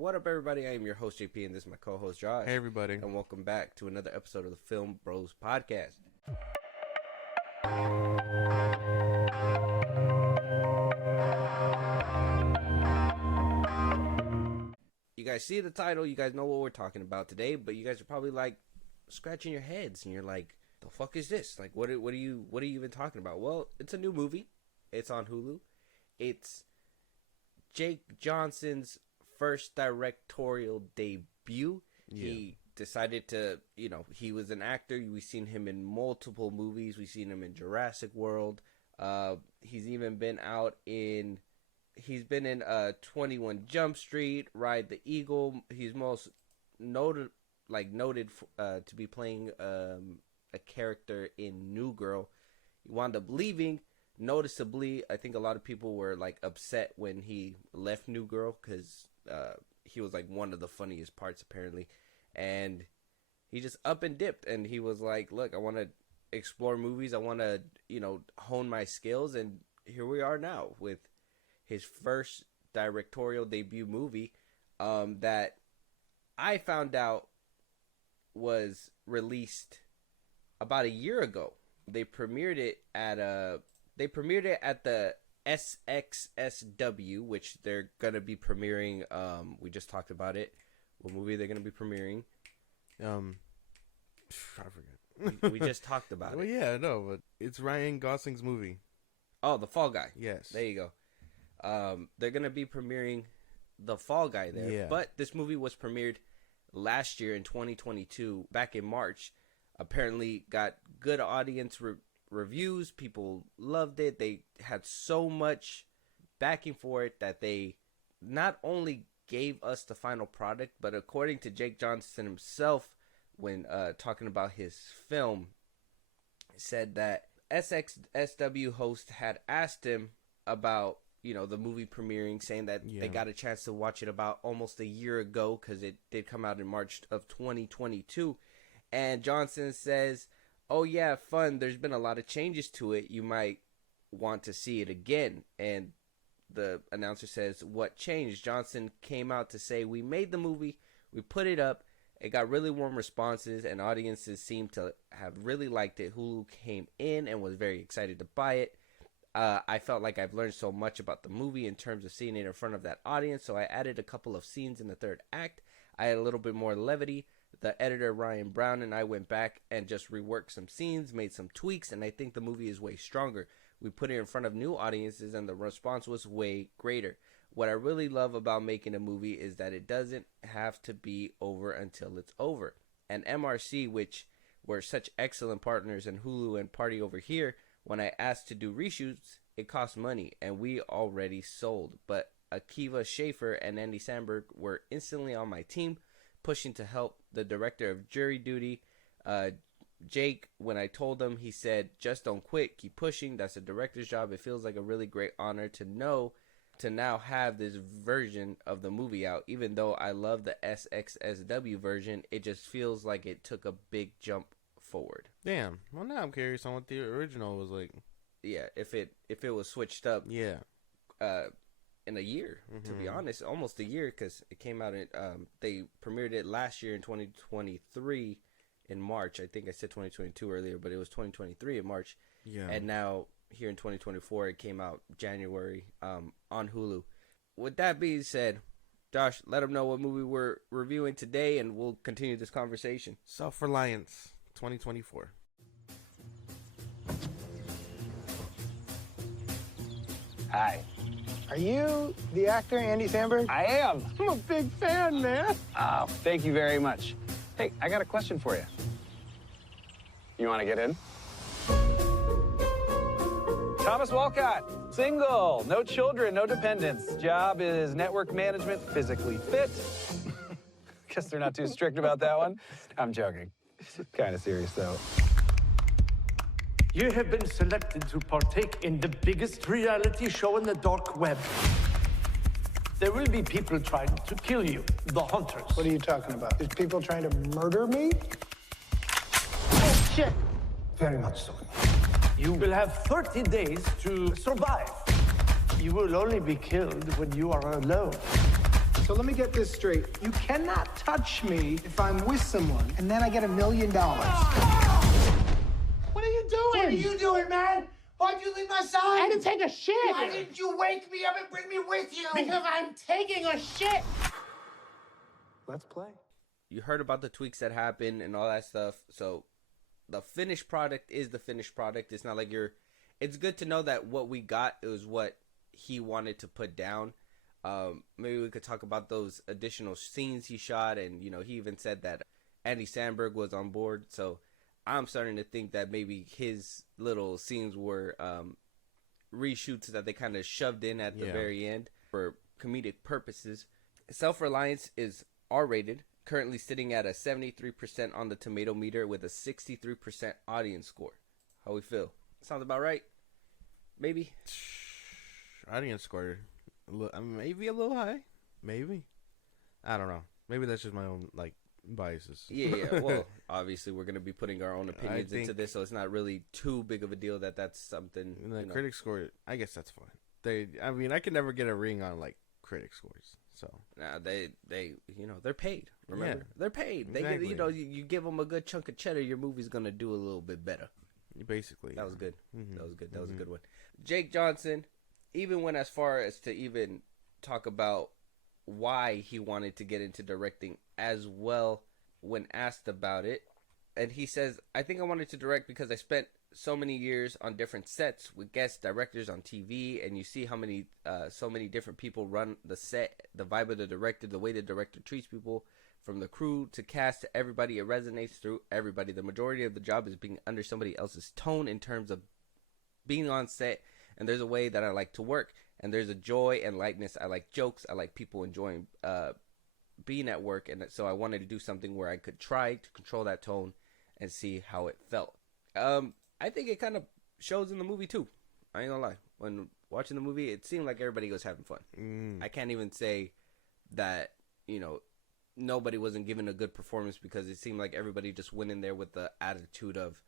What up, everybody? I am your host, JP, and this is my co-host, Josh. Hey, everybody. And welcome back to another episode of the FilmBros podcast. You guys see the title, you guys know what we're talking about today, but you guys are probably like scratching your heads and you're like, the fuck is this? Like, what are you even talking about? Well, it's a new movie. It's on Hulu. It's Jake Johnson's first directorial debut. Yeah. He decided to, he was an actor. We've seen him in multiple movies. We've seen him in Jurassic World. He's even been in 21 Jump Street, Ride the Eagle. He's most noted to be playing a character in New Girl. He wound up leaving noticeably. I think a lot of people were like upset when he left New Girl because he was like one of the funniest parts apparently, and he just up and dipped, and he was like, look, I want to explore movies, I want to hone my skills, and here we are now with his first directorial debut movie that I found out was released about a year ago. They premiered it at the SXSW, which they're gonna be premiering. We just talked about it. What movie they're gonna be premiering? I forget. we just talked about it. Yeah, no, but it's Ryan Gosling's movie. Oh, The Fall Guy. Yes. There you go. They're gonna be premiering The Fall Guy there. Yeah. But this movie was premiered last year in 2022, back in March. Apparently got good audience reviews. People loved it. They had so much backing for it that they not only gave us the final product, but according to Jake Johnson himself, when talking about his film, said that SXSW host had asked him about the movie premiering, saying that they got a chance to watch it about almost a year ago because it did come out in March of 2022. And Johnson says, oh yeah, fun, there's been a lot of changes to it, you might want to see it again. And the announcer says, what changed? Johnson came out to say, we made the movie, we put it up, it got really warm responses, and audiences seemed to have really liked it. Hulu came in and was very excited to buy it. I felt like I've learned so much about the movie in terms of seeing it in front of that audience, so I added a couple of scenes in the third act. I had a little bit more levity. The editor, Ryan Brown, and I went back and just reworked some scenes, made some tweaks, and I think the movie is way stronger. We put it in front of new audiences, and the response was way greater. What I really love about making a movie is that it doesn't have to be over until it's over. And MRC, which were such excellent partners, and Hulu and Party Over Here, when I asked to do reshoots, it cost money, and we already sold. But Akiva Schaffer and Andy Samberg were instantly on my team, pushing to help the director of Jury Duty. Jake, when I told him, he said, just don't quit, keep pushing. That's a director's job. It feels like a really great honor to now have this version of the movie out. Even though I love the SXSW version, it just feels like it took a big jump forward. Damn. Well, now I'm curious on what the original was like. Yeah, if it was switched up. Yeah. In a year, to be honest, almost a year, because it came out in they premiered it last year in 2023 in March. I think I said 2022 earlier, but it was 2023 in March. Yeah. And now here in 2024, it came out January on Hulu. With that being said, Josh, let them know what movie we're reviewing today, and we'll continue this conversation. Self-Reliance 2024. Hi. Are you the actor, Andy Samberg? I am. I'm a big fan, man. Oh, thank you very much. Hey, I got a question for you. You want to get in? Thomas Walcott, single, no children, no dependents. Job is network management, physically fit. Guess they're not too strict about that one. I'm joking. Kind of serious, though. You have been selected to partake in the biggest reality show in the dark web. There will be people trying to kill you, the hunters. What are you talking about? There's people trying to murder me? Oh, shit. Very much so. You will have 30 days to survive. You will only be killed when you are alone. So let me get this straight. You cannot touch me if I'm with someone, and then I get $1 million. What are you doing? What are you doing, man? Why'd you leave my side? I had to take a shit. Why didn't you wake me up and bring me with you? Because I'm taking a shit. Let's play. You heard about the tweaks that happened and all that stuff. So the finished product is the finished product. It's not like it's good to know that what we got is what he wanted to put down. Maybe we could talk about those additional scenes he shot, and he even said that Andy Samberg was on board. So I'm starting to think that maybe his little scenes were reshoots that they kind of shoved in at the very end for comedic purposes. Self-Reliance is R-rated, currently sitting at a 73% on the tomato meter with a 63% audience score. How we feel? Sounds about right? Maybe? Audience score, maybe a little high. Maybe. I don't know. Maybe that's just my own, biases. Yeah. Well, obviously we're going to be putting our own opinions into this, so it's not really too big of a deal that's something. And the critic score, I guess that's fine. I could never get a ring on, critic scores. So nah, they're paid. Remember, they're paid. They Exactly. get, you give them a good chunk of cheddar, your movie's gonna do a little bit better. Basically, That was good. Mm-hmm. That was good. That was a good one. Jake Johnson even went as far as to even talk about why he wanted to get into directing as well when asked about it, and he says, "I think I wanted to direct because I spent so many years on different sets with guest directors on TV, and you see how many so many different people run the set, the vibe of the director, the way the director treats people, from the crew to cast to everybody. It resonates through everybody. The majority of the job is being under somebody else's tone in terms of being on set, and there's a way that I like to work, and there's a joy and lightness. I like jokes. I like people enjoying being at work, and so I wanted to do something where I could try to control that tone and see how it felt." I think it kind of shows in the movie too. I ain't gonna lie. When watching the movie, it seemed like everybody was having fun. I can't even say that, nobody wasn't given a good performance, because it seemed like everybody just went in there with the attitude of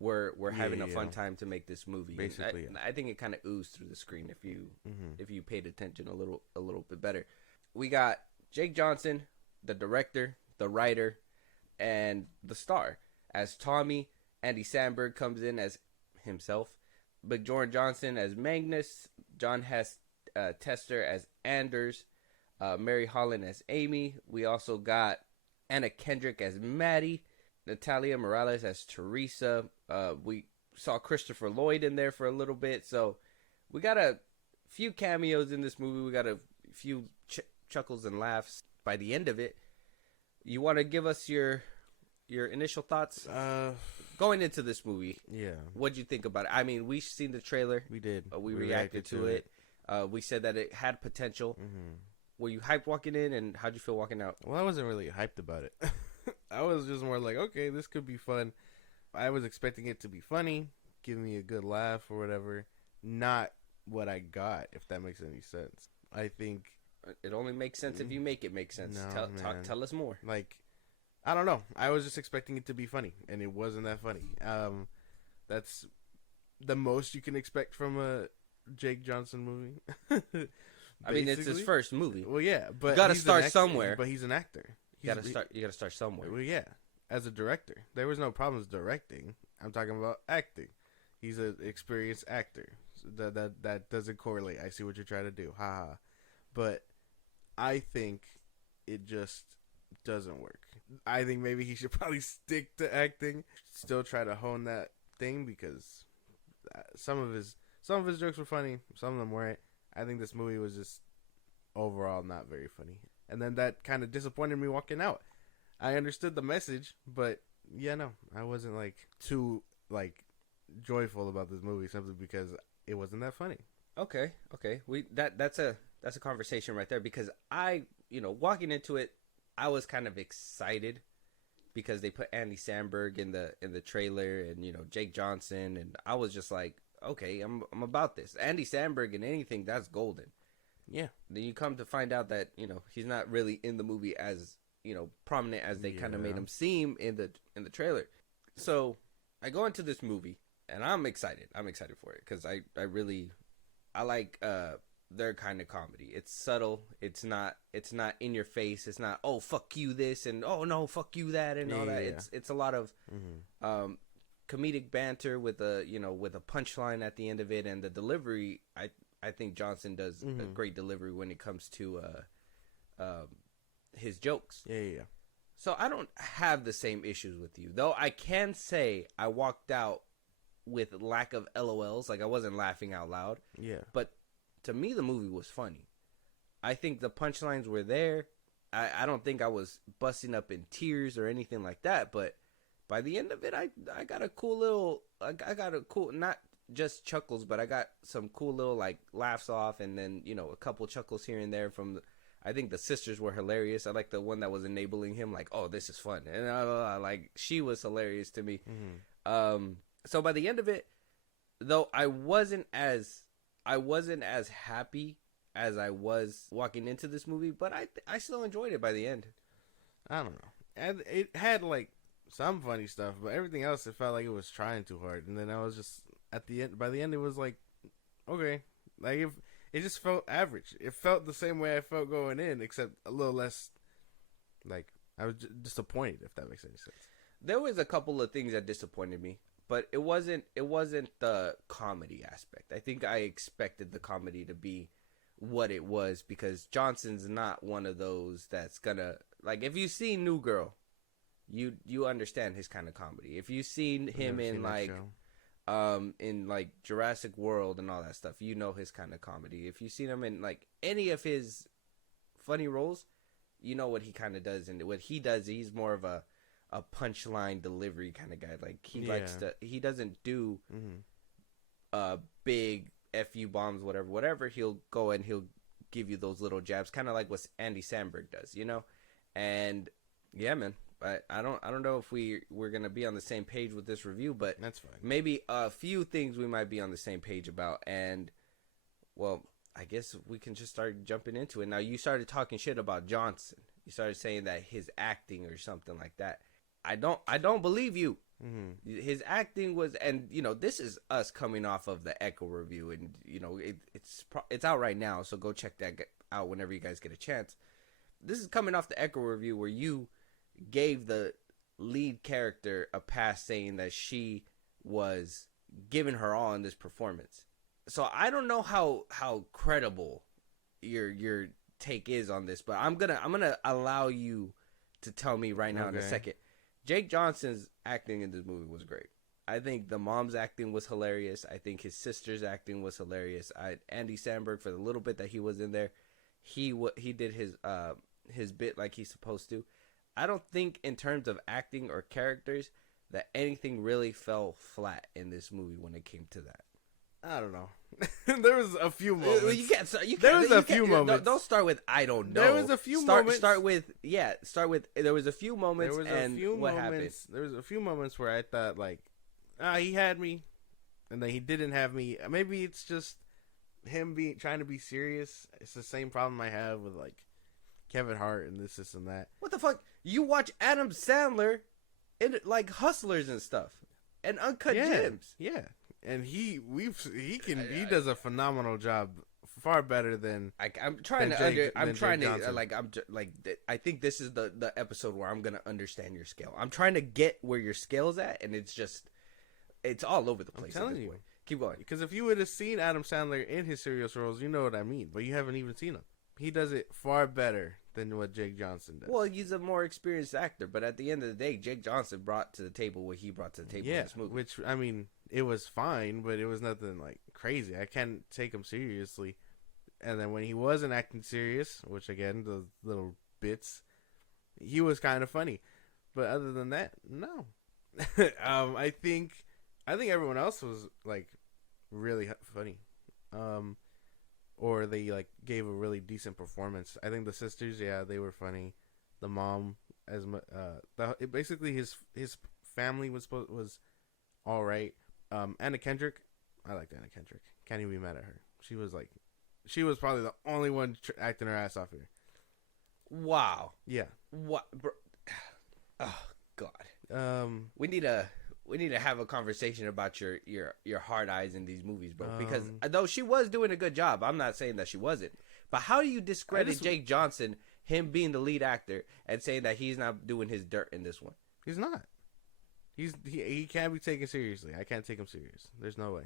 we're having a fun time to make this movie. Basically, I think it kind of oozed through the screen if you paid attention a little bit better. We got Jake Johnson, the director, the writer, and the star as Tommy. Andy Samberg comes in as himself. Bjorn Johnson as Magnus. John Hess Tester as Anders. Mary Holland as Amy. We also got Anna Kendrick as Maddie. Natalia Morales as Teresa. We saw Christopher Lloyd in there for a little bit. So we got a few cameos in this movie. We got a few chuckles and laughs by the end of it. You want to give us your initial thoughts going into this movie? Yeah. What'd you think about it? I mean, we've seen the trailer. We did. We reacted to it. We said that it had potential. Were you hyped walking in, and how'd you feel walking out? Well, I wasn't really hyped about it. I was just more like, okay, this could be fun. I was expecting it to be funny, give me a good laugh or whatever. Not what I got, if that makes any sense. I think it only makes sense if you make it make sense. No, Tell us more. I don't know. I was just expecting it to be funny, and it wasn't that funny. That's the most you can expect from a Jake Johnson movie. I mean, it's his first movie. Well, yeah, but you gotta start somewhere. But he's an actor. You gotta start somewhere. Well, yeah, as a director, there was no problems directing. I'm talking about acting. He's an experienced actor. So that doesn't correlate. I see what you're trying to do. Ha ha. But I think it just doesn't work. I think maybe he should probably stick to acting. Still try to hone that thing, because some of his jokes were funny. Some of them weren't. I think this movie was just overall not very funny. And then that kind of disappointed me walking out. I understood the message, but yeah, no, I wasn't too joyful about this movie simply because it wasn't that funny. Okay. That's a conversation right there, because I, walking into it, I was kind of excited because they put Andy Samberg in the trailer, and Jake Johnson, and I was just like, okay, I'm about this. Andy Samberg in anything, that's golden. Yeah. Then you come to find out that he's not really in the movie as prominent as they kind of made him seem in the trailer. So I go into this movie and I'm excited. I'm excited for it because I like their kind of comedy. It's subtle. It's not in your face. It's not, oh, fuck you this and oh no, fuck you that and all that. Yeah. It's a lot of comedic banter with a punchline at the end of it, and the delivery. I think Johnson does a great delivery when it comes to his jokes. Yeah. So I don't have the same issues with you, though. I can say I walked out with lack of LOLs, like I wasn't laughing out loud. Yeah. But to me, the movie was funny. I think the punchlines were there. I don't think I was busting up in tears or anything like that. But by the end of it, I got a cool little. I got a cool, not just chuckles, but I got some cool little like laughs off, and then a couple chuckles here and there from. I think the sisters were hilarious. I like the one that was enabling him, like, "Oh, this is fun," and like she was hilarious to me. So by the end of it, though, I wasn't as happy as I was walking into this movie, but I still enjoyed it by the end. I don't know, and it had like some funny stuff, but everything else it felt like it was trying too hard. And then I was just at the end. By the end, it was like, okay, like if. It just felt average. It felt the same way I felt going in, except a little less. Like I was disappointed, if that makes any sense. There was a couple of things that disappointed me, but it wasn't the comedy aspect. I think I expected the comedy to be what it was, because Johnson's not one of those that's gonna, like, if you've seen New Girl, you understand his kind of comedy. If you've seen him in like Jurassic World and all that stuff, his kind of comedy. If you've seen him in like any of his funny roles, you know what he kind of does. And what he does, he's more of a punchline delivery kind of guy. Like he doesn't do big FU bombs, whatever. He'll go and he'll give you those little jabs, kind of like what Andy Samberg does, And yeah, man. I don't know if we're gonna be on the same page with this review, but that's fine. Maybe a few things we might be on the same page about, and well, I guess we can just start jumping into it. Now, you started talking shit about Johnson. You started saying that his acting or something like that. I don't believe you. Mm-hmm. His acting was, and this is us coming off of the Echo review, and it's out right now, so go check that out whenever you guys get a chance. This is coming off the Echo review where you gave the lead character a pass, saying that she was giving her all in this performance. So I don't know how credible your take is on this, but I'm gonna allow you to tell me right now in a second. Jake Johnson's acting in this movie was great. I think the mom's acting was hilarious. I think his sister's acting was hilarious. Andy Samberg, for the little bit that he was in there, he did his bit like he's supposed to. I don't think in terms of acting or characters that anything really fell flat in this movie when it came to that. I don't know. There was a few moments. There was a few moments. Don't start with I don't know. There was a few moments. Start with there was a few moments. What happened? There was a few moments where I thought like, he had me, and then he didn't have me. Maybe it's just him trying to be serious. It's the same problem I have with like Kevin Hart and this and that. What the fuck? You watch Adam Sandler in like Hustlers and stuff, and Uncut Gems. Yeah, and he does a phenomenal job, far better than I think this is the episode where I'm gonna understand your scale. I'm trying to get where your scale is at, and it's all over the place. I'm telling you. Keep going. Because if you would have seen Adam Sandler in his serious roles, you know what I mean. But you haven't even seen him. He does it far better than what Jake Johnson does. Well, he's a more experienced actor, but at the end of the day, Jake Johnson brought to the table what he brought to the table in this movie. Which, I mean, it was fine, but it was nothing, like, crazy. I can't take him seriously. And then when he wasn't acting serious, which, again, the little bits, he was kind of funny. But other than that, no. I think everyone else was, like, really funny. Or they like gave a really decent performance. I think the sisters, they were funny. The mom, basically his family was all right. Anna Kendrick, I liked Anna Kendrick. Can't even be mad at her. She was probably the only one acting her ass off here. Wow. Yeah. What? Bro. Oh God. We need a we need to have a conversation about your hard eyes in these movies, bro. Because though she was doing a good job, I'm not saying that she wasn't. But how do you discredit Jake Johnson, him being the lead actor, and saying that he's not doing his dirt in this one? He's not. He can't be taken seriously. I can't take him serious. There's no way.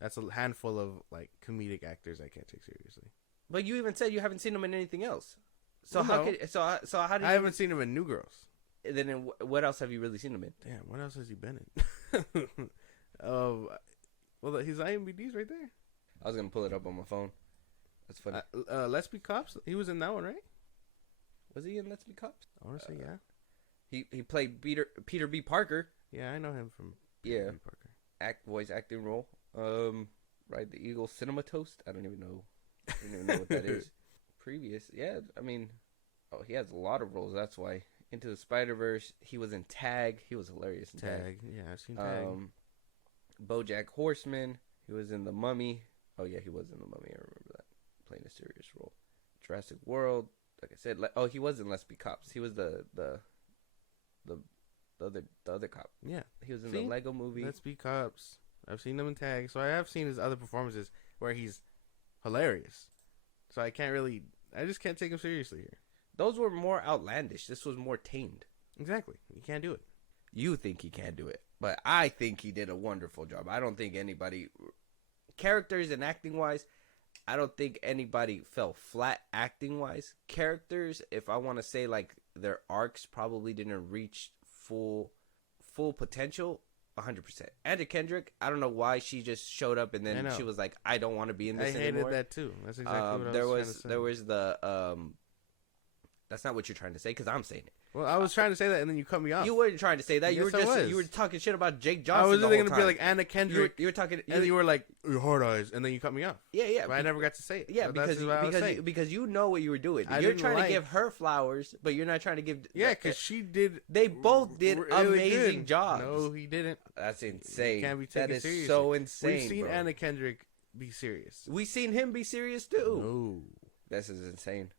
That's a handful of like comedic actors I can't take seriously. But you even said you haven't seen him in anything else. So well, how do you? I haven't seen him in New Girls. Then what else have you really seen him in? Damn, what else has he been in? Well, his IMDb's right there. I was gonna pull it up on my phone. That's funny. Let's Be Cops. He was in that one, right? Was he in Let's Be Cops? I want to say yeah. He played Peter B. Parker. Yeah, I know him from Peter B. Parker. Voice acting role. Ride the Eagle, Cinema Toast. I don't even know what that is. Previous, yeah. I mean, he has a lot of roles. That's why. Into the Spider-Verse. He was in Tag. He was hilarious in Tag. Yeah, I've seen Tag. BoJack Horseman. He was in The Mummy. Oh yeah, he was in The Mummy. I remember that, playing a serious role. Jurassic World. Like I said, he was in Let's Be Cops. He was the other cop. Yeah, he was in the Lego Movie. Let's Be Cops. I've seen him in Tag, so I have seen his other performances where he's hilarious. So I just can't take him seriously here. Those were more outlandish. This was more tamed. Exactly. You can't do it. You think he can't do it, but I think he did a wonderful job. I don't think anybody, characters and acting wise, I don't think anybody fell flat acting wise. Characters, if I want to say like their arcs probably didn't reach full potential. 100%. Anna Kendrick, I don't know why she just showed up and then she was like, I don't want to be in this anymore. I hated that too. That's exactly what I was trying to say. There was the that's not what you're trying to say because I'm saying it. Well, I was trying to say that and then you cut me off. You weren't trying to say that. Yes, You were talking shit about Jake Johnson. I was really going to be like Anna Kendrick. You were talking, and you were like your hard eyes, and then you cut me off. Yeah. But I never got to say it. Yeah, so because you know what you were doing. You're trying to give her flowers, but you're not trying to give. Yeah, because she did. They both did really amazing jobs. No, he didn't. That's insane. You can't be taken seriously. That is so insane. We've seen Anna Kendrick be serious. We've seen him be serious too. No, this is insane.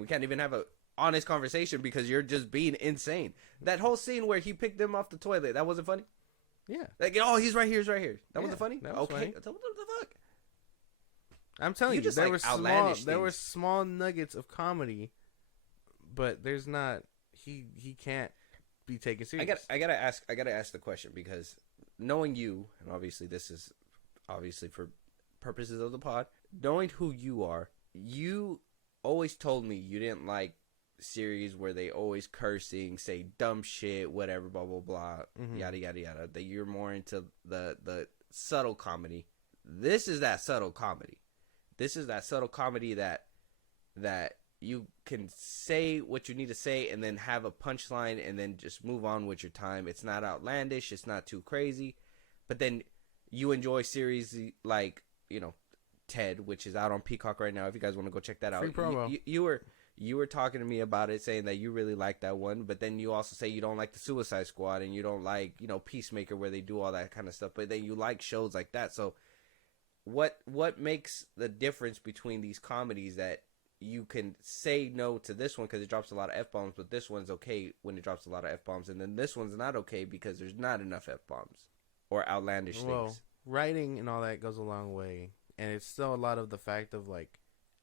We can't even have a honest conversation because you're just being insane. That whole scene where he picked him off the toilet, that wasn't funny? Yeah. Like, he's right here. That wasn't funny? That was funny. What the fuck? I'm telling you, just there like were small nuggets of comedy, but there's not. He can't be taken serious. I gotta ask the question because knowing you, and obviously this is obviously for purposes of the pod, knowing who you are, you always told me you didn't like series where they always cursing, say dumb shit, whatever, blah blah blah, yada yada yada. That you're more into the subtle comedy. This is that subtle comedy. This is that subtle comedy that you can say what you need to say and then have a punchline and then just move on with your time. It's not outlandish. It's not too crazy. But then you enjoy series like, Ted, which is out on Peacock right now. If you guys want to go check that out. Free promo. You were talking to me about it, saying that you really like that one, but then you also say you don't like the Suicide Squad and you don't like, Peacemaker where they do all that kind of stuff, but then you like shows like that. So what makes the difference between these comedies that you can say no to this one because it drops a lot of F-bombs, but this one's okay when it drops a lot of F-bombs, and then this one's not okay because there's not enough F-bombs or outlandish things? Writing and all that goes a long way, and it's still a lot of the fact of, like,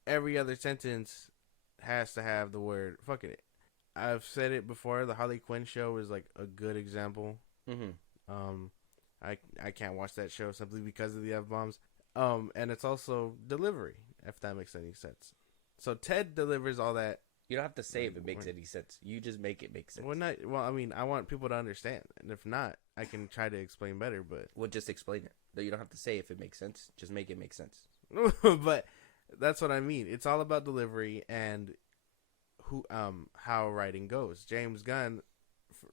every other sentence has to have the word fuck it. I've said it before, the Harley Quinn show is, like, a good example. I can't watch that show simply because of the F-bombs. And it's also delivery, if that makes any sense. So Ted delivers all that. You don't have to say if it makes any sense. You just make it make sense. Well, I mean, I want people to understand. And if not, I can try to explain better, but... Well, just explain it. You don't have to say if it makes sense. Just make it make sense. But that's what I mean. It's all about delivery and how writing goes. James Gunn,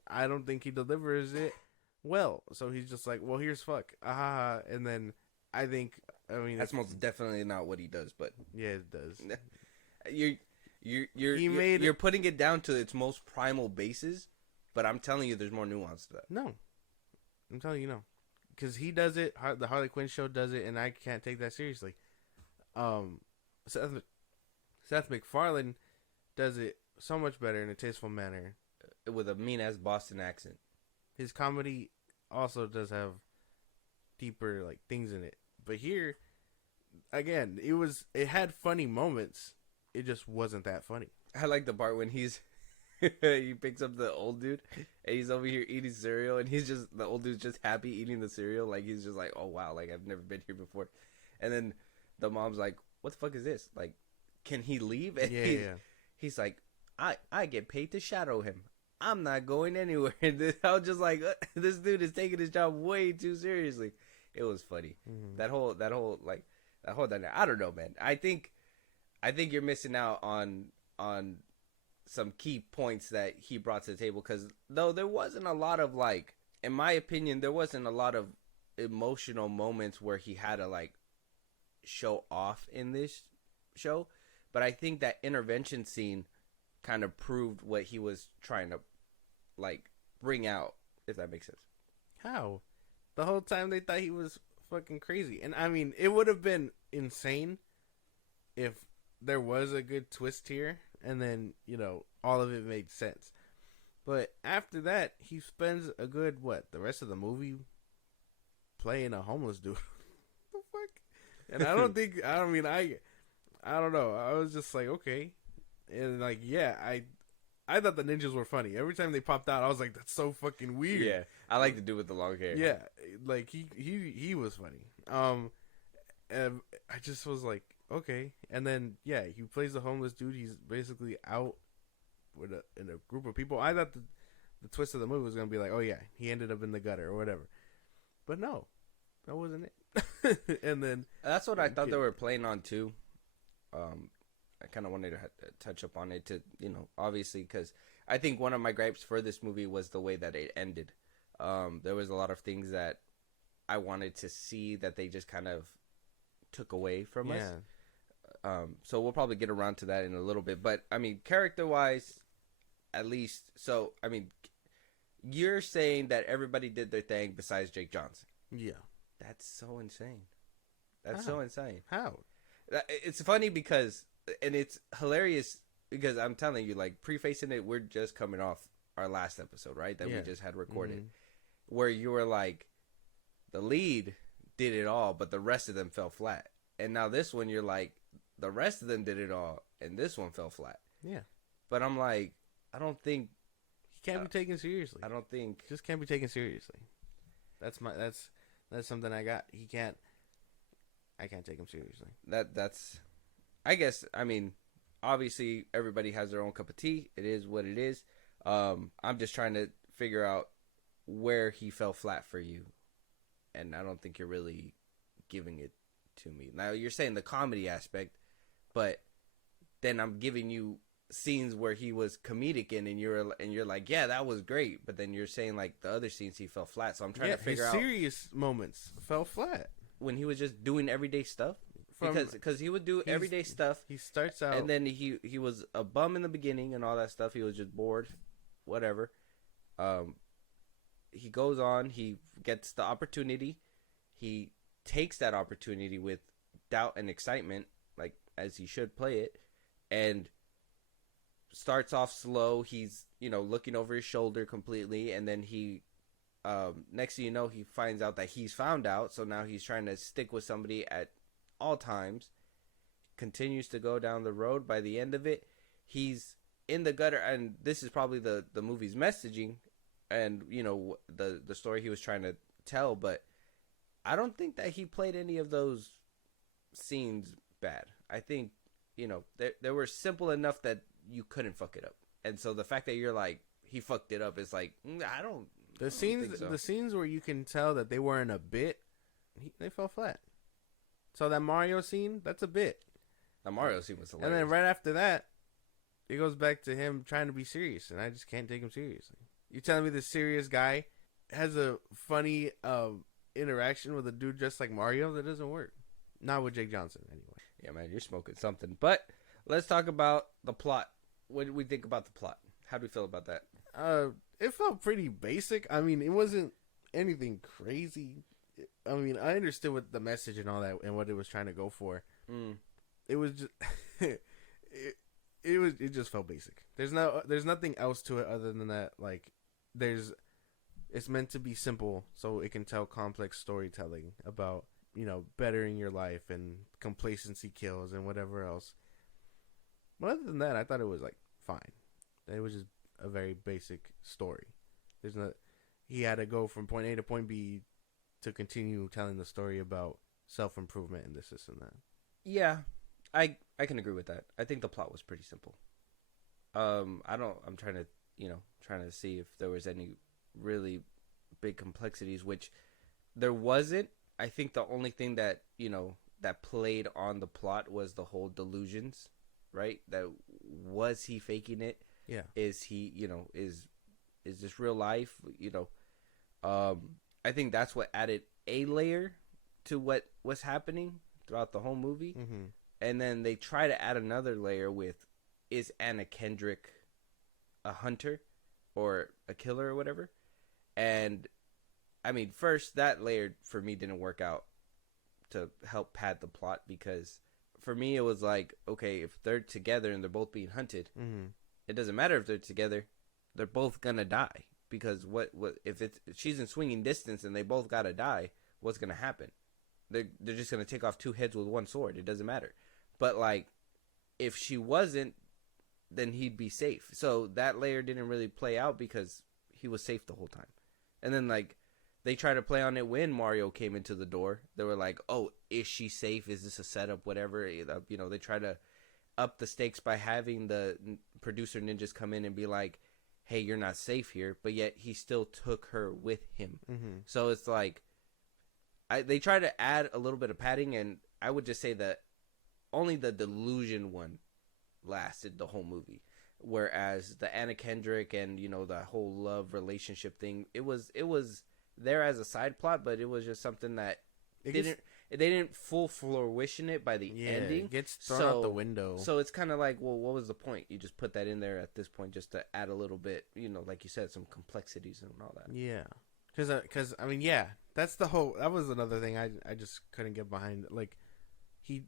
I don't think he delivers it well. So he's just like, well, here's fuck. And then I mean... That's most definitely not what he does, but... Yeah, it does. You're putting it down to its most primal basis, but I'm telling you there's more nuance to that. No. I'm telling you no. Because he does it, the Harley Quinn show does it, and I can't take that seriously. Seth MacFarlane does it so much better in a tasteful manner. With a mean-ass Boston accent. his comedy also does have deeper like things in it. But here, again, it had funny moments. It just wasn't that funny. I like the part when he picks up the old dude and he's over here eating cereal and the old dude's just happy eating the cereal. Like, he's just like, oh wow, like I've never been here before. And then the mom's like, what the fuck is this? Like, can he leave? And he's like, I get paid to shadow him. I'm not going anywhere. And I was just like, this dude is taking his job way too seriously. It was funny. Mm-hmm. That whole dynamic. I don't know, man. I think you're missing out on some key points that he brought to the table, because though there wasn't a lot of, like, in my opinion, there wasn't a lot of emotional moments where he had to like show off in this show, but I think that intervention scene kind of proved what he was trying to like bring out, if that makes sense. How? The whole time they thought he was fucking crazy. And I mean, it would have been insane if there was a good twist here and then, you know, all of it made sense. But after that, he spends a good, the rest of the movie playing a homeless dude. What the fuck? And I don't know. I was just like, okay. And like, yeah, I thought the ninjas were funny. Every time they popped out, I was like, that's so fucking weird. Yeah, I like the dude with the long hair. Yeah, like he was funny. And I just was like, okay. And then yeah, he plays the homeless dude. He's basically out in a group of people. I thought the twist of the movie was gonna be like, oh yeah, he ended up in the gutter or whatever. But no, that wasn't it. And then that's what I thought they were playing on too. I kind of wanted to touch up on it to, you know, obviously, because I think one of my gripes for this movie was the way that it ended. There was a lot of things that I wanted to see that they just kind of took away from us. So we'll probably get around to that in a little bit. But, I mean, character-wise, at least, so, I mean, you're saying that everybody did their thing besides Jake Johnson. Yeah. That's so insane. That's so insane. How? It's funny because, and it's hilarious because I'm telling you, like, prefacing it, we're just coming off our last episode, right? That we just had recorded. Mm-hmm. Where you were like, the lead did it all, but the rest of them fell flat. And now this one, you're like, the rest of them did it all, and this one fell flat. Yeah. But I'm like, I don't think... He can't be taken seriously. I don't think... Just can't be taken seriously. That's something I got. I can't take him seriously. That's... I guess, I mean, obviously, everybody has their own cup of tea. It is what it is. I'm just trying to figure out where he fell flat for you. And I don't think you're really giving it to me. Now, you're saying the comedy aspect, but then I'm giving you scenes where he was comedic in, and you're like, yeah, that was great. But then you're saying, like, the other scenes he fell flat. So I'm trying to figure out... serious moments fell flat. When he was just doing everyday stuff? Because he would do everyday stuff. He starts out... And then he was a bum in the beginning and all that stuff. He was just bored. Whatever. He goes on. He gets the opportunity. He takes that opportunity with doubt and excitement, like as he should play it, and starts off slow. He's, you know, looking over his shoulder completely, and then he next thing you know, he finds out that he's found out, so now he's trying to stick with somebody at all times. Continues to go down the road. By the end of it, he's in the gutter, and this is probably the movie's messaging and, you know, the story he was trying to tell, but I don't think that he played any of those scenes bad. I think, you know, they were simple enough that you couldn't fuck it up. And so the fact that you're like, he fucked it up is like, I don't think so. The scenes where you can tell that they weren't a bit, they fell flat. So that Mario scene, that's a bit. The Mario scene was hilarious. And then right after that, it goes back to him trying to be serious, and I just can't take him seriously. You telling me this serious guy has a funny interaction with a dude dressed like Mario? That doesn't work. Not with Jake Johnson, anyway. Yeah, man, you're smoking something. But let's talk about the plot. What did we think about the plot? How do we feel about that? It felt pretty basic. I mean, it wasn't anything crazy. I mean, I understood what the message and all that and what it was trying to go for. It was just it just felt basic. There's nothing else to it other than that. Like, there's it's meant to be simple so it can tell complex storytelling about, bettering your life and complacency kills and whatever else. But other than that, I thought it was like fine. It was just a very basic story. He had to go from point A to point B to continue telling the story about self-improvement and this and that. Yeah, I can agree with that. I think the plot was pretty simple. I'm trying to see if there was any really big complexities, which there wasn't. I think the only thing that, that played on the plot was the whole delusions, right? That was he faking it? Yeah. Is he, is this real life? I think that's what added a layer to what was happening throughout the whole movie. Mm-hmm. And then they try to add another layer with, is Anna Kendrick a hunter or a killer or whatever? And I mean, first, that layer for me didn't work out to help pad the plot, because for me it was like, okay, if they're together and they're both being hunted, it doesn't matter if they're together, they're both gonna die. Because what if she's in swinging distance and they both gotta die, what's gonna happen? They're just gonna take off two heads with one sword. It doesn't matter. But like, if she wasn't, then he'd be safe. So that layer didn't really play out because he was safe the whole time. And then like, they tried to play on it when Mario came into the door. They were like, oh, is she safe? Is this a setup? Whatever. They try to up the stakes by having the producer ninjas come in and be like, hey, you're not safe here. But yet he still took her with him. Mm-hmm. So it's like, they try to add a little bit of padding, and I would just say that only the delusion one lasted the whole movie. Whereas the Anna Kendrick and, the whole love relationship thing, it was there as a side plot, but it was just something that they didn't full fruition it by the ending. It gets thrown out the window. So it's kind of like, well, what was the point? You just put that in there at this point just to add a little bit, like you said, some complexities and all that. Yeah. Because I mean, yeah, that was another thing I just couldn't get behind. Like,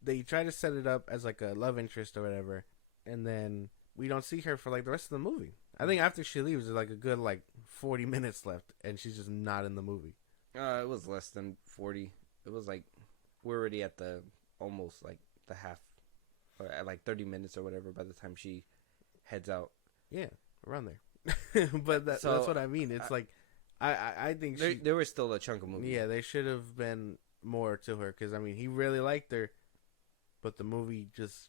they try to set it up as like a love interest or whatever, and then we don't see her for like the rest of the movie. I think after she leaves, there's like a good like 40 minutes left, and she's just not in the movie. It was less than 40. It was like, we're already at almost like the half, or at like 30 minutes or whatever by the time she heads out. Yeah, around there. But that's what I mean. It's like, I think there was still a chunk of movie. Yeah, they should have been more to her, because I mean, he really liked her, but the movie just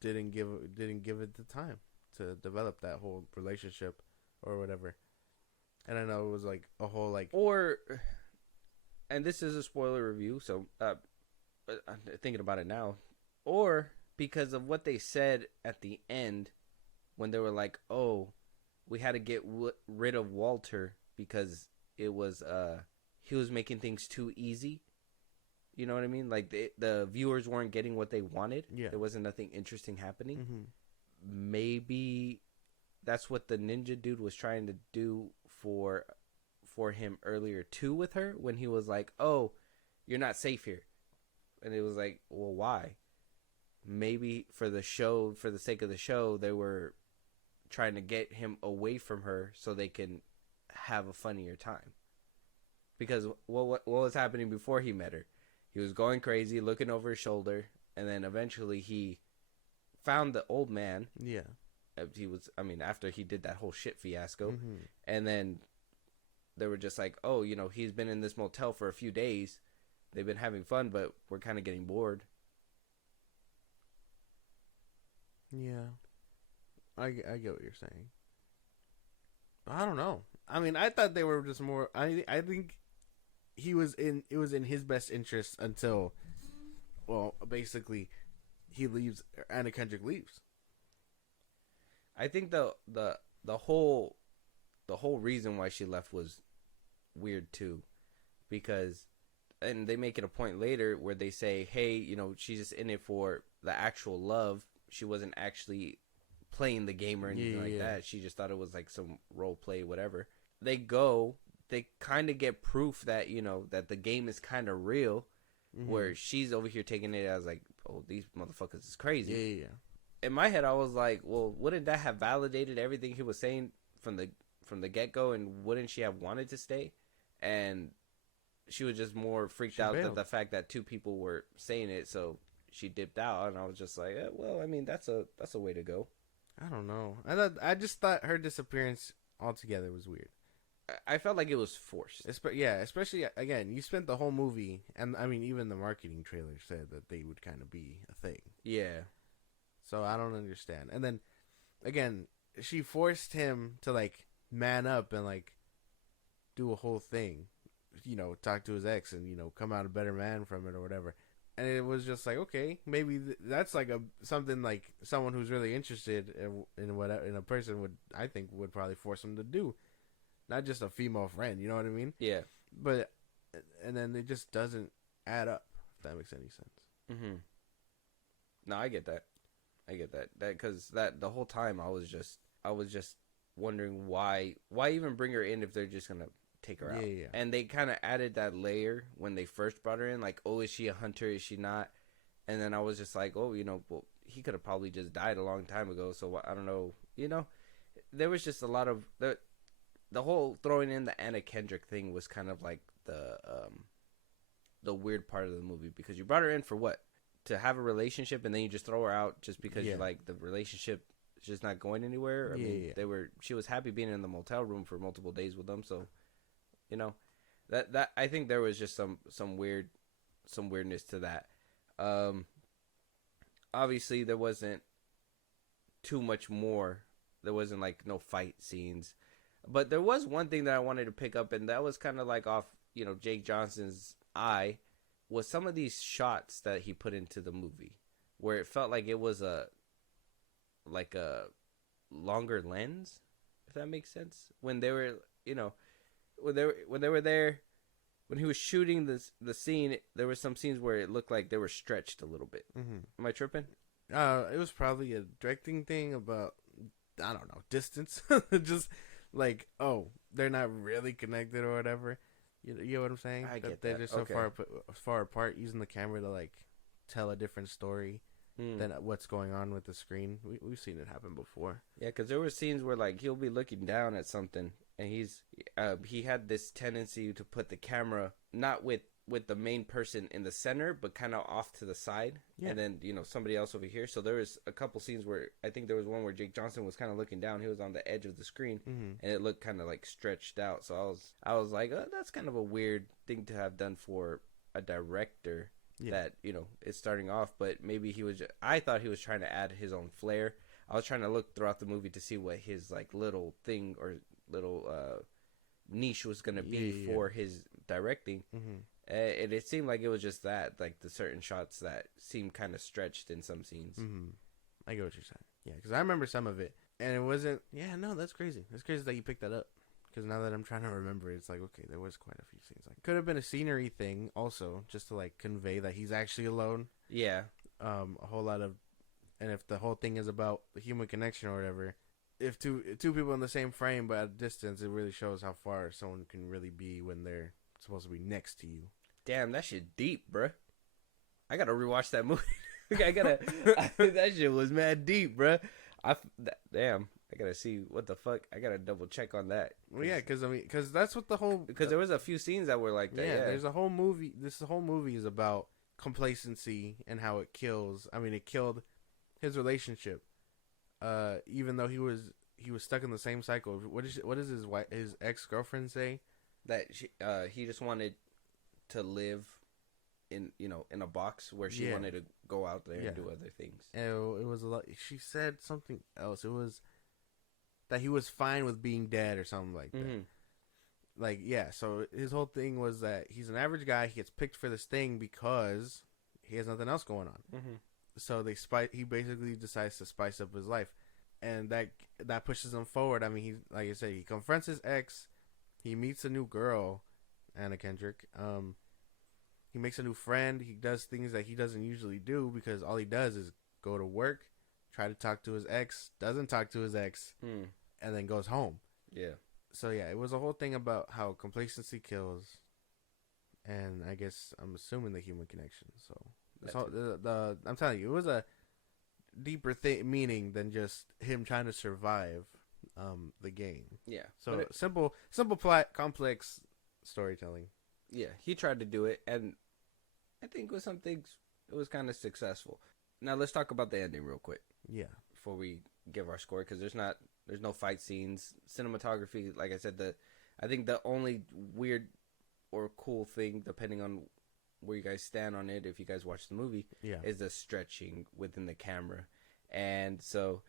didn't give it the time to develop that whole relationship or whatever. And I know it was like a whole like, and this is a spoiler review, so I'm thinking about it now, or because of what they said at the end when they were like, oh, we had to get rid of Walter because it was he was making things too easy. You know what I mean? Like, the viewers weren't getting what they wanted. Yeah. There wasn't nothing interesting happening. Mm-hmm. Maybe that's what the ninja dude was trying to do for him earlier too with her, when he was like, oh, you're not safe here. And it was like, well, why? Maybe for the show, for the sake of the show, they were trying to get him away from her so they can have a funnier time. Because what was happening before he met her? He was going crazy, looking over his shoulder, and then eventually he found the old man. Yeah. After he did that whole shit fiasco. Mm-hmm. And then they were just like, oh, he's been in this motel for a few days. They've been having fun, but we're kind of getting bored. Yeah. I get what you're saying. I don't know. I mean, I thought they were just more, I think it was in his best interest until, well, basically he leaves, Anna Kendrick leaves. I think the whole reason why she left was weird too, because, and they make it a point later where they say, hey, she's just in it for the actual love. She wasn't actually playing the game or anything that. She just thought it was like some role play, whatever. They kind of get proof that, that the game is kind of real, where she's over here taking it as like, oh, these motherfuckers is crazy. Yeah. In my head, I was like, well, wouldn't that have validated everything he was saying from the the get go, and wouldn't she have wanted to stay? And she was just more freaked out at the fact that two people were saying it, so she dipped out. And I was just like, well, I mean, that's a way to go. I don't know. I just thought her disappearance altogether was weird. I felt like it was forced. Especially again, you spent the whole movie, and I mean, even the marketing trailer said that they would kind of be a thing. Yeah. So I don't understand. And then, again, she forced him to like man up and like do a whole thing, you know, talk to his ex and, you know, come out a better man from it or whatever. And it was just like, okay, maybe that's like something like someone who's really interested in what in a person would probably force him to do. Not just a female friend, you know what I mean? Yeah. But, and then it just doesn't add up, if that makes any sense. Mm-hmm. No, I get that. Because the whole time I was just wondering why even bring her in if they're just gonna take her out. Yeah. And they kind of added that layer when they first brought her in, like, oh, is she a hunter? Is she not? And then I was just like, oh, you know, well, he could have probably just died a long time ago. So I don't know, you know, there was just a lot of the whole throwing in the Anna Kendrick thing was kind of like the weird part of the movie, because you brought her in for what? To have a relationship, and then you just throw her out just because you like the relationship is just not going anywhere. I mean, she was happy being in the motel room for multiple days with them, so you know, that I think there was just some weirdness to that. Obviously there wasn't too much more. There wasn't like no fight scenes. But there was one thing that I wanted to pick up, and that was kind of like off, you know, Jake Johnson's eye, was some of these shots that he put into the movie, where it felt like it was a longer lens, if that makes sense. When they were, you know, when they were there, when he was shooting the scene, there were some scenes where it looked like they were stretched a little bit. Mm-hmm. Am I tripping? It was probably a directing thing about, I don't know, distance. Just like, oh, they're not really connected or whatever. You know what I'm saying? I get they're that. just so far apart, using the camera to like tell a different story than what's going on with the screen. We've seen it happen before. Yeah, because there were scenes where like he'll be looking down at something, and he had this tendency to put the camera not with the main person in the center, but kind of off to the side, and then, you know, somebody else over here. So there was a couple scenes where I think there was one where Jake Johnson was kind of looking down. He was on the edge of the screen, and it looked kind of like stretched out. So I was like, oh, that's kind of a weird thing to have done for a director that, you know, is starting off. But maybe I thought he was trying to add his own flair. I was trying to look throughout the movie to see what his like little thing or little niche was going to be for his directing. And it seemed like it was just that, like the certain shots that seemed kind of stretched in some scenes. I get what you're saying. Yeah, because I remember some of it, and it wasn't. Yeah, no, that's crazy. That's crazy that you picked that up. Because now that I'm trying to remember, it's like, okay, there was quite a few scenes. Like, could have been a scenery thing also, just to like convey that he's actually alone. Yeah. A whole lot of, and if the whole thing is about the human connection or whatever, if two people in the same frame but at a distance, it really shows how far someone can really be when they're supposed to be next to you. Damn, that shit deep, bruh. I gotta rewatch that movie. That shit was mad deep, bruh. Damn, I gotta see what the fuck. I gotta double check on that. Well, yeah, because that's what the whole. Because there was a few scenes that were like that. Yeah, there's a whole movie. This whole movie is about complacency and how it kills. I mean, it killed his relationship. Even though he was stuck in the same cycle. What does his ex-girlfriend say? That he just wanted to live in a box where she wanted to go out there and do other things. And it was a lot. She said something else. It was that he was fine with being dead or something like that. Like, yeah. So his whole thing was that he's an average guy. He gets picked for this thing because he has nothing else going on. So he basically decides to spice up his life, and that pushes him forward. I mean, he, like I said, he confronts his ex. He meets a new girl, Anna Kendrick. He makes a new friend. He does things that he doesn't usually do, because all he does is go to work, try to talk to his ex, doesn't talk to his ex, and then goes home. Yeah. So yeah, it was a whole thing about how complacency kills, and I guess I'm assuming the human connection. So I'm telling you, it was a deeper meaning than just him trying to survive the game. Yeah. So simple plot, complex storytelling. Yeah, he tried to do it, and I think with some things it was kind of successful. Now let's talk about the ending real quick. Yeah. Before we give our score, because there's no fight scenes, cinematography. Like I said, I think the only weird or cool thing, depending on where you guys stand on it, if you guys watch the movie, is the stretching within the camera. And so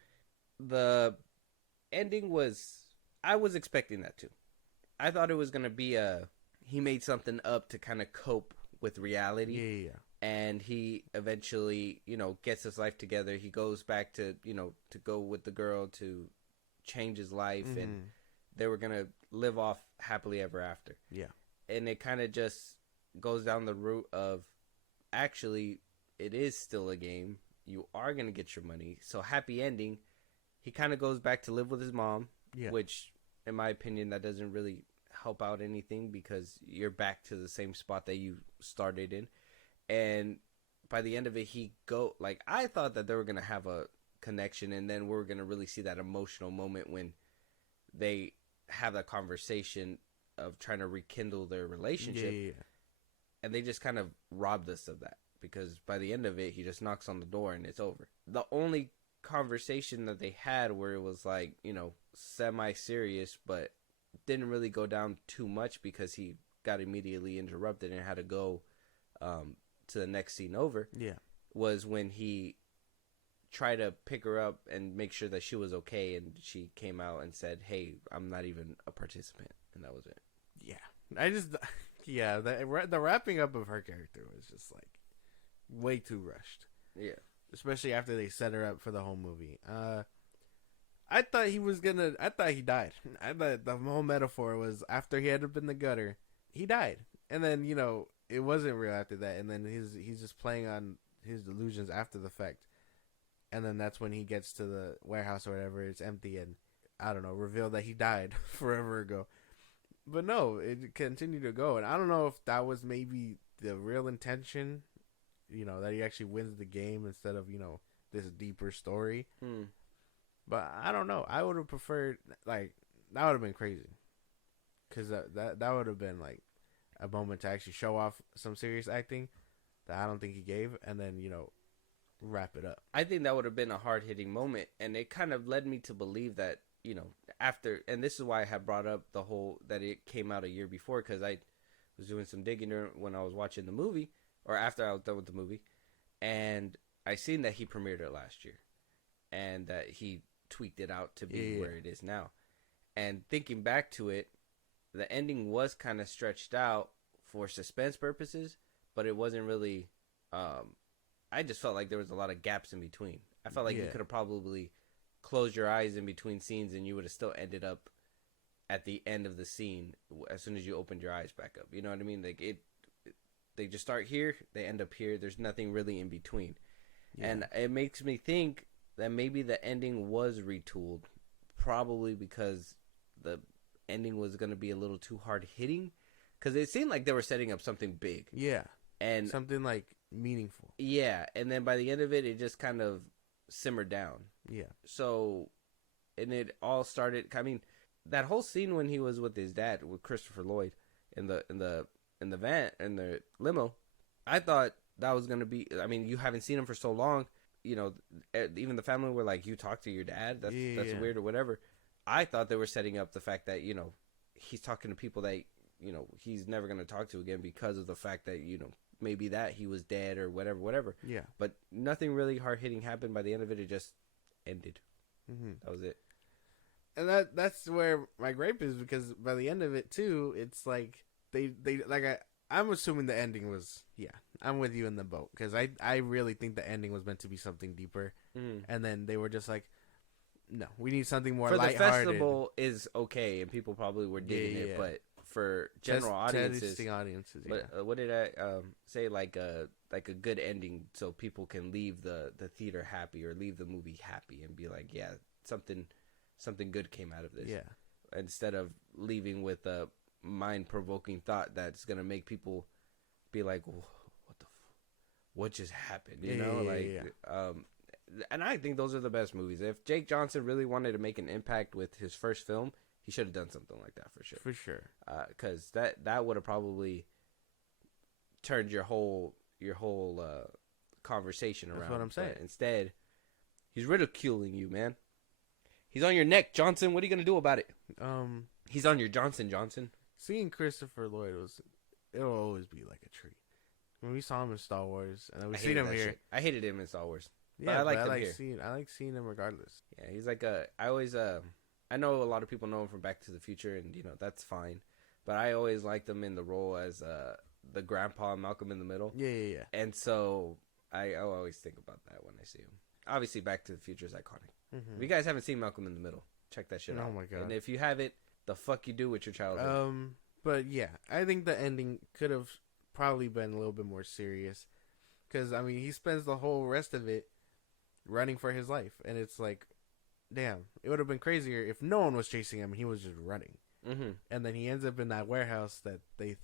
the ending I was expecting that too. I thought it was going to be he made something up to kind of cope with reality. Yeah. And he eventually, gets his life together. He goes back to, to go with the girl to change his life. Mm-hmm. And they were going to live off happily ever after. Yeah. And it kind of just goes down the route of, actually, it is still a game. You are going to get your money. So happy ending. He kind of goes back to live with his mom, which, in my opinion, that doesn't really help out anything because you're back to the same spot that you started in. And by the end of it, I thought that they were going to have a connection, and then we're going to really see that emotional moment when they have that conversation of trying to rekindle their relationship. Yeah. And they just kind of robbed us of that, because by the end of it, he just knocks on the door and it's over. The only conversation that they had where it was like, semi-serious, but didn't really go down too much because he got immediately interrupted and had to go to the next scene over, was when he tried to pick her up and make sure that she was okay, and she came out and said, "Hey, I'm not even a participant," and that was it. The wrapping up of her character was just like way too rushed. Yeah, especially after they set her up for the whole movie. I thought he died. I thought the whole metaphor was after he ended up in the gutter, he died, and then it wasn't real after that, and then he's just playing on his delusions after the fact, and then that's when he gets to the warehouse or whatever, it's empty, and I don't know, revealed that he died forever ago. But no, it continued to go, and I don't know if that was maybe the real intention, that he actually wins the game instead of this deeper story. But I don't know. I would have preferred, that would have been crazy, because that would have been a moment to actually show off some serious acting that I don't think he gave, and then wrap it up. I think that would have been a hard-hitting moment, and it kind of led me to believe that after, and this is why I had brought up the whole that it came out a year before, because I was doing some digging when I was watching the movie, or after I was done with the movie, and I seen that he premiered it last year, and that he tweaked it out to be where it is now. And thinking back to it, the ending was kind of stretched out for suspense purposes, but it wasn't really. I just felt like there was a lot of gaps in between. I felt like you could have probably closed your eyes in between scenes, and you would have still ended up at the end of the scene as soon as you opened your eyes back up. You know what I mean? They just start here, they end up here. There's nothing really in between, and it makes me think that maybe the ending was retooled, probably because the ending was going to be a little too hard hitting, because it seemed like they were setting up something big. Yeah. And something meaningful. Yeah. And then by the end of it, it just kind of simmered down. Yeah. So, and it all started, that whole scene when he was with his dad, with Christopher Lloyd in the van, in the limo, I thought that was going to be, you haven't seen him for so long, even the family were like, "You talk to your dad? That's weird," or whatever. I thought they were setting up the fact that, he's talking to people that, he's never going to talk to again because of the fact that, maybe that he was dead or whatever. Yeah. But nothing really hard-hitting happened. By the end of it, it just ended. Mm-hmm. That was it. And that's where my gripe is, because by the end of it, too, it's like I'm assuming the ending was, I'm with you in the boat, because I really think the ending was meant to be something deeper. Mm-hmm. And then they were just like, no, we need something more lighthearted. For the festival is okay, and people probably were digging it, but for general audiences, but what did I say? Like a good ending, so people can leave the theater happy, or leave the movie happy, and be like, yeah, something good came out of this. Yeah. Instead of leaving with a mind-provoking thought that's gonna make people be like, what just happened? And I think those are the best movies. If Jake Johnson really wanted to make an impact with his first film, he should have done something like that for sure. For sure. Because that would have probably turned your whole conversation around. That's what I'm saying. But instead, he's ridiculing you, man. He's on your neck, Johnson. What are you gonna do about it? He's on your Johnson. Seeing Christopher Lloyd it'll always be like a treat. When we saw him in Star Wars, and we seen him here. Shit. I hated him in Star Wars. Yeah, I like seeing him regardless. Yeah, he's like I know a lot of people know him from Back to the Future, and that's fine. But I always liked him in the role as the grandpa, Malcolm in the Middle. Yeah. And so I always think about that when I see him. Obviously, Back to the Future is iconic. Mm-hmm. If you guys haven't seen Malcolm in the Middle, check that shit out. Oh my god! And if you haven't, the fuck you do with your childhood? But yeah, I think the ending could have probably been a little bit more serious, because I mean, he spends the whole rest of it running for his life, and it's like, damn, it would have been crazier if no one was chasing him and he was just running. Mm-hmm. And then he ends up in that warehouse that he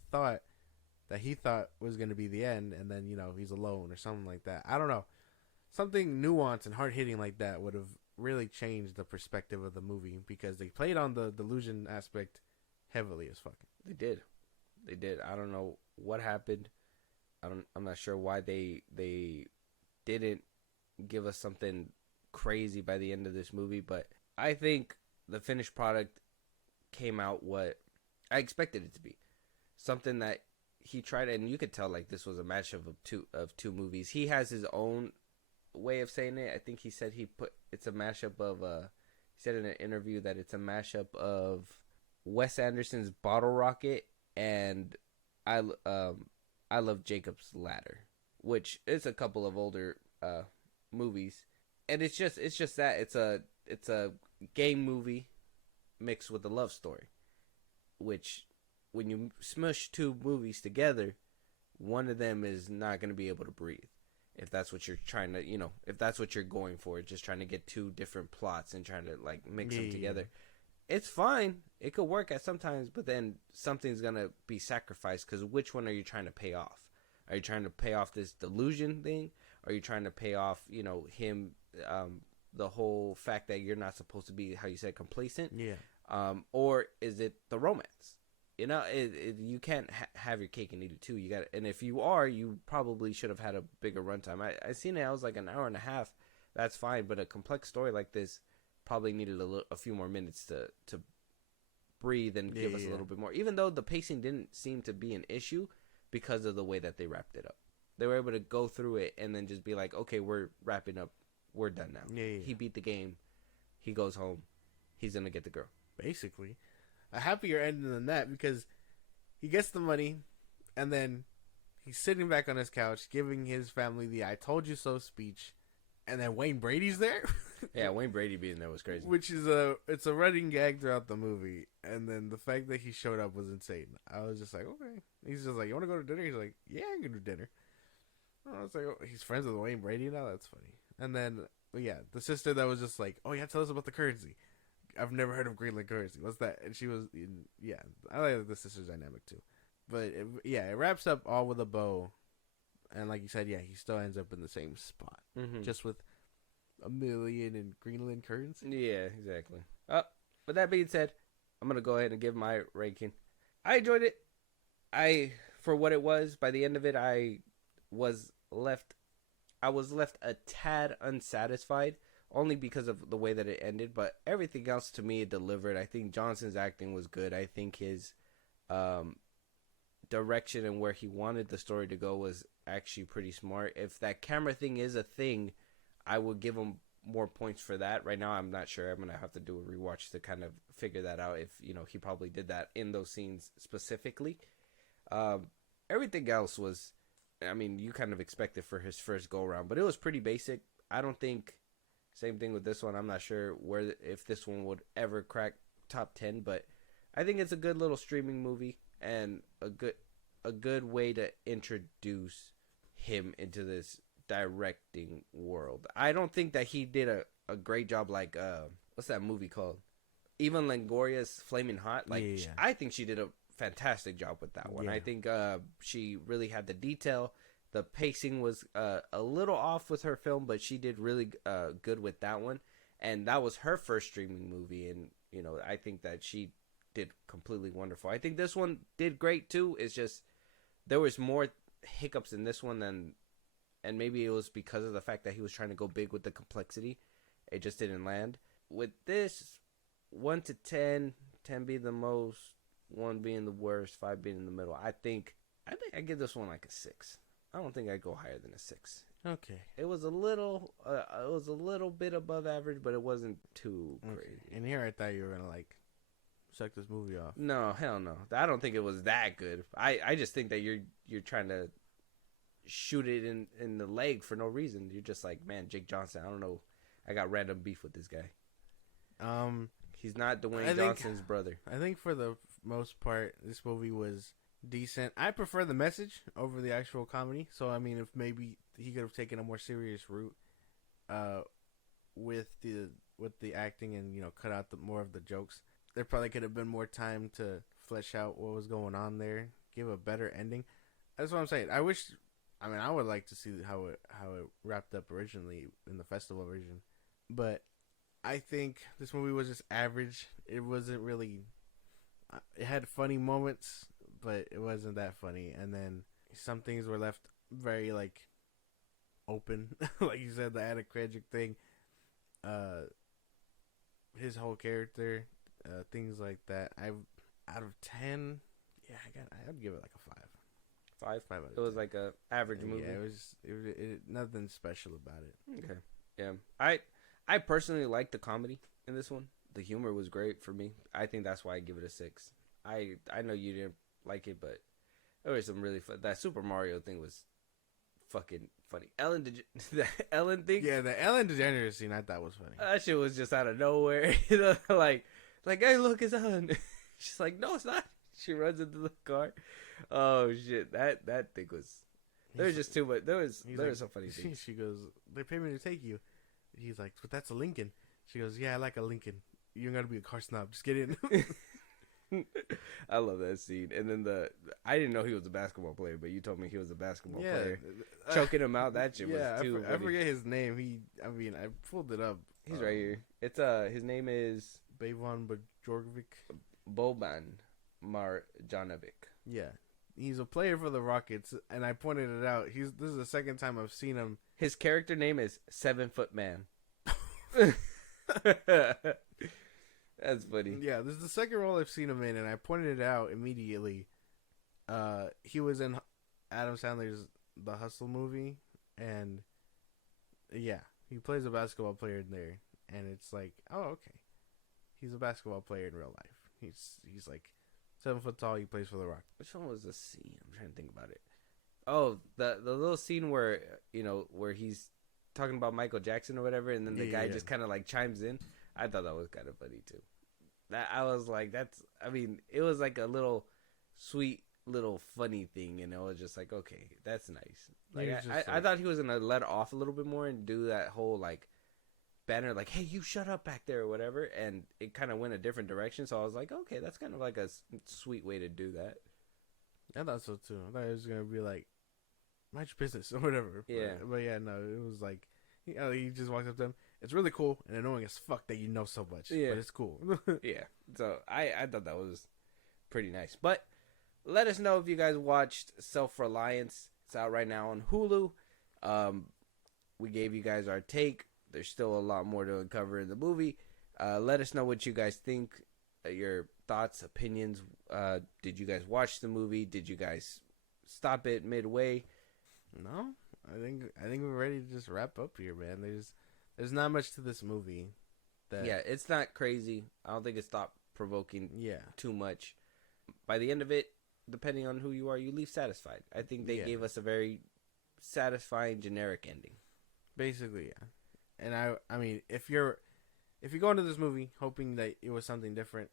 thought was going to be the end, and then he's alone or something like that. I don't know, something nuanced and hard hitting like that would have really changed the perspective of the movie, because they played on the delusion aspect heavily as fuck. They did. I don't know what happened. I'm not sure why they didn't give us something crazy by the end of this movie, but I think the finished product came out what I expected it to be. Something that he tried, and you could tell like this was a mashup of two movies. He has his own way of saying it. I think he said it's a mashup of he said in an interview that it's a mashup of Wes Anderson's Bottle Rocket and I Love Jacob's Ladder, which is a couple of older movies, and it's just that it's a game movie mixed with a love story, which when you smush two movies together, one of them is not going to be able to breathe. If that's what you're trying to, if that's what you're going for, just trying to get two different plots and trying to like mix them together. It's fine. It could work at sometimes, but then something's going to be sacrificed, because which one are you trying to pay off? Are you trying to pay off this delusion thing? Are you trying to pay off, him, the whole fact that you're not supposed to be, how you said, complacent? Yeah. Or is it the romance? You can't have your cake and eat it too. You got, and if you are, you probably should have had a bigger runtime. I seen it. I was like an hour and a half. That's fine, but a complex story like this probably needed a few more minutes to breathe and give us a little bit more. Even though the pacing didn't seem to be an issue because of the way that they wrapped it up. They were able to go through it and then just be like, okay, we're wrapping up. We're done now. He beat the game. He goes home. He's gonna get the girl. Basically. A happier ending than that, because he gets the money and then he's sitting back on his couch giving his family the "I told you so" speech, and then Wayne Brady's there. Yeah, Wayne Brady being there was crazy. Which is it's a running gag throughout the movie, and then the fact that he showed up was insane. I was just like, okay. He's just like, you want to go to dinner? He's like, yeah, I can do dinner. I was like, oh, he's friends with Wayne Brady now? That's funny. And then, the sister that was just like, oh yeah, tell us about the currency. I've never heard of Greenland currency. What's that? And she was, I like the sister's dynamic too. But it wraps up all with a bow. And like you said, he still ends up in the same spot. Mm-hmm. Just with $1 million in Greenland currency. Yeah, exactly. With that being said, I'm going to go ahead and give my ranking. I enjoyed it. For what it was, by the end of it, I was left a tad unsatisfied, only because of the way that it ended, but everything else to me it delivered. I think Johnson's acting was good. I think his direction and where he wanted the story to go was actually pretty smart. If that camera thing is a thing, I would give him more points for that. Right now, I'm not sure. I'm going to have to do a rewatch to kind of figure that out, if, he probably did that in those scenes specifically. Everything else was, you kind of expect it for his first go-around, but it was pretty basic. I don't think... Same thing with this one. I'm not sure if this one would ever crack top 10, but I think it's a good little streaming movie and a good way to introduce him into this directing world. I don't think that he did a great job like what's that movie called? Eva Longoria's Flaming Hot. I think she did a fantastic job with that one. I think she really had the detail The pacing was a little off with her film, but she did really good with that one. And that was her first streaming movie, and I think that she did completely wonderful. I think this one did great too. It's just there was more hiccups in this one than, and maybe it was because of the fact that he was trying to go big with the complexity. It just didn't land. With this, 1 to 10, 10 being the most, 1 being the worst, 5 being in the middle. I think I give this one like a 6. I don't think I'd go higher than a 6. Okay. It was a little bit above average, but it wasn't too crazy. And here I thought you were gonna like suck this movie off. No, hell no. I don't think it was that good. I just think that you're trying to shoot it in the leg for no reason. You're just like, man, Jake Johnson. I don't know. I got random beef with this guy. He's not Dwayne Johnson's brother. I think for the most part, this movie was decent. I prefer the message over the actual comedy. So I mean, if maybe he could have taken a more serious route, with the acting and cut out more of the jokes, there probably could have been more time to flesh out what was going on there, give a better ending. That's what I'm saying. I would like to see how it wrapped up originally in the festival version, but I think this movie was just average. It wasn't really. It had funny moments, but it wasn't that funny. And then some things were left very open, like you said, the Anna Kendrick thing, his whole character, things like that. Out of 10, yeah, I'd give it like a 5. 5. 5 out of 10. It was like a average movie. Yeah, it was nothing special about it. Okay. Yeah. I personally like the comedy in this one. The humor was great for me. I think that's why I give it a 6. I know you didn't like it, but there was some really fun. That Super Mario thing was fucking funny. The Ellen thing? Yeah, the Ellen DeGeneres scene I thought was funny. That shit was just out of nowhere. Like, hey, look, it's Ellen. She's like, no, it's not. She runs into the car. Oh shit, that thing was. There was just too much. There was some funny things. She goes, they pay me to take you. He's like, but that's a Lincoln. She goes, yeah, I like a Lincoln. You ain't gotta be a car snob. Just get in. I love that scene. And then I didn't know he was a basketball player, but you told me he was a basketball player. Choking him out, that shit was too I forget his name. I pulled it up. He's right here. It's his name is Bavon Bajorgovic. Boban Marjanovic. Yeah. He's a player for the Rockets, and I pointed it out. This is the second time I've seen him. His character name is 7 Foot Man. That's funny. Yeah, this is the second role I've seen him in, and I pointed it out immediately. He was in Adam Sandler's The Hustle movie, and yeah, he plays a basketball player in there, and it's like, oh, okay, he's a basketball player in real life. He's like 7 foot tall. He plays for the Rock. Which one was the scene? I'm trying to think about it. Oh, the little scene where where he's talking about Michael Jackson or whatever, and then the guy just kind of chimes in. I thought that was kind of funny too. That I was like, it was like a little sweet little funny thing, and it was just like, okay, that's nice. Like I thought he was gonna let off a little bit more and do that whole banner, hey, you shut up back there or whatever, and it kind of went a different direction. So I was like, okay, that's kind of like a sweet way to do that. I thought so too. I thought it was gonna be like, mind your business or whatever. Yeah, but yeah, no, it was like, he just walks up to him. It's really cool and annoying as fuck that you know so much. Yeah, but it's cool. Yeah, so I thought that was pretty nice. But let us know if you guys watched Self-Reliance. It's out right now on Hulu. We gave you guys our take. There's still a lot more to uncover in the movie. Let us know what you guys think, your thoughts, opinions. Did you guys watch the movie? Did you guys stop it midway? No, I think we're ready to just wrap up here, man. There's not much to this movie. Yeah, it's not crazy. I don't think it's thought provoking. Too much. By the end of it, depending on who you are, you leave satisfied. I think they gave us a very satisfying generic ending. Basically, yeah. And I mean, if you go into this movie hoping that it was something different,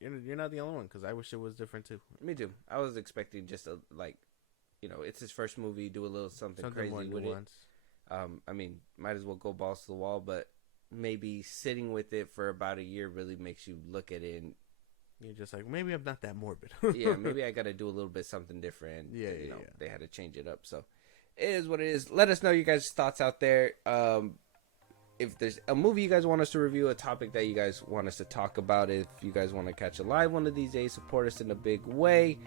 you're not the only one, because I wish it was different too. Me too. I was expecting just it's his first movie, do a little something crazy with it. I mean, might as well go balls to the wall, but maybe sitting with it for about a year really makes you look at it and you're just like, maybe I'm not that morbid. Yeah, maybe I got to do a little bit something different. Yeah. They had to change it up. So it is what it is. Let us know your guys' thoughts out there. If there's a movie you guys want us to review, a topic that you guys want us to talk about, if you guys want to catch a live one of these days, support us in a big way.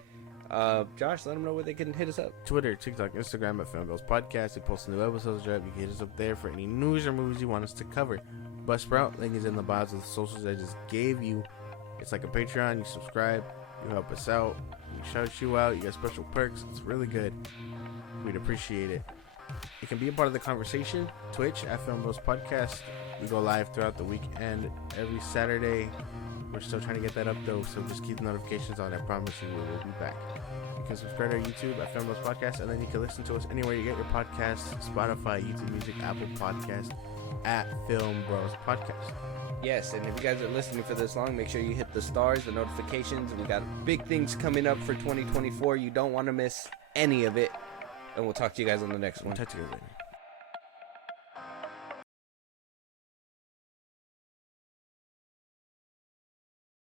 Josh, let them know where they can hit us up. Twitter, TikTok, Instagram at FilmBros Podcast. We post new episodes. You can hit us up there for any news or movies you want us to cover. Buzzsprout, link is in the bios of the socials I just gave you. It's like a Patreon. You subscribe, you help us out, we shout you out, you get special perks. It's really good. We'd appreciate it. You can be a part of the conversation. Twitch at FilmBros Podcast. We go live throughout the weekend every Saturday. We're still trying to get that up though, so just keep the notifications on. I promise you we will be back. You can subscribe to our YouTube at FilmBros Podcast, and then you can listen to us anywhere you get your podcasts: Spotify, YouTube Music, Apple Podcast, at FilmBros Podcast. Yes, and if you guys are listening for this long, make sure you hit the stars, the notifications. We got big things coming up for 2024. You don't want to miss any of it. And we'll talk to you guys on the next one. Talk to you later.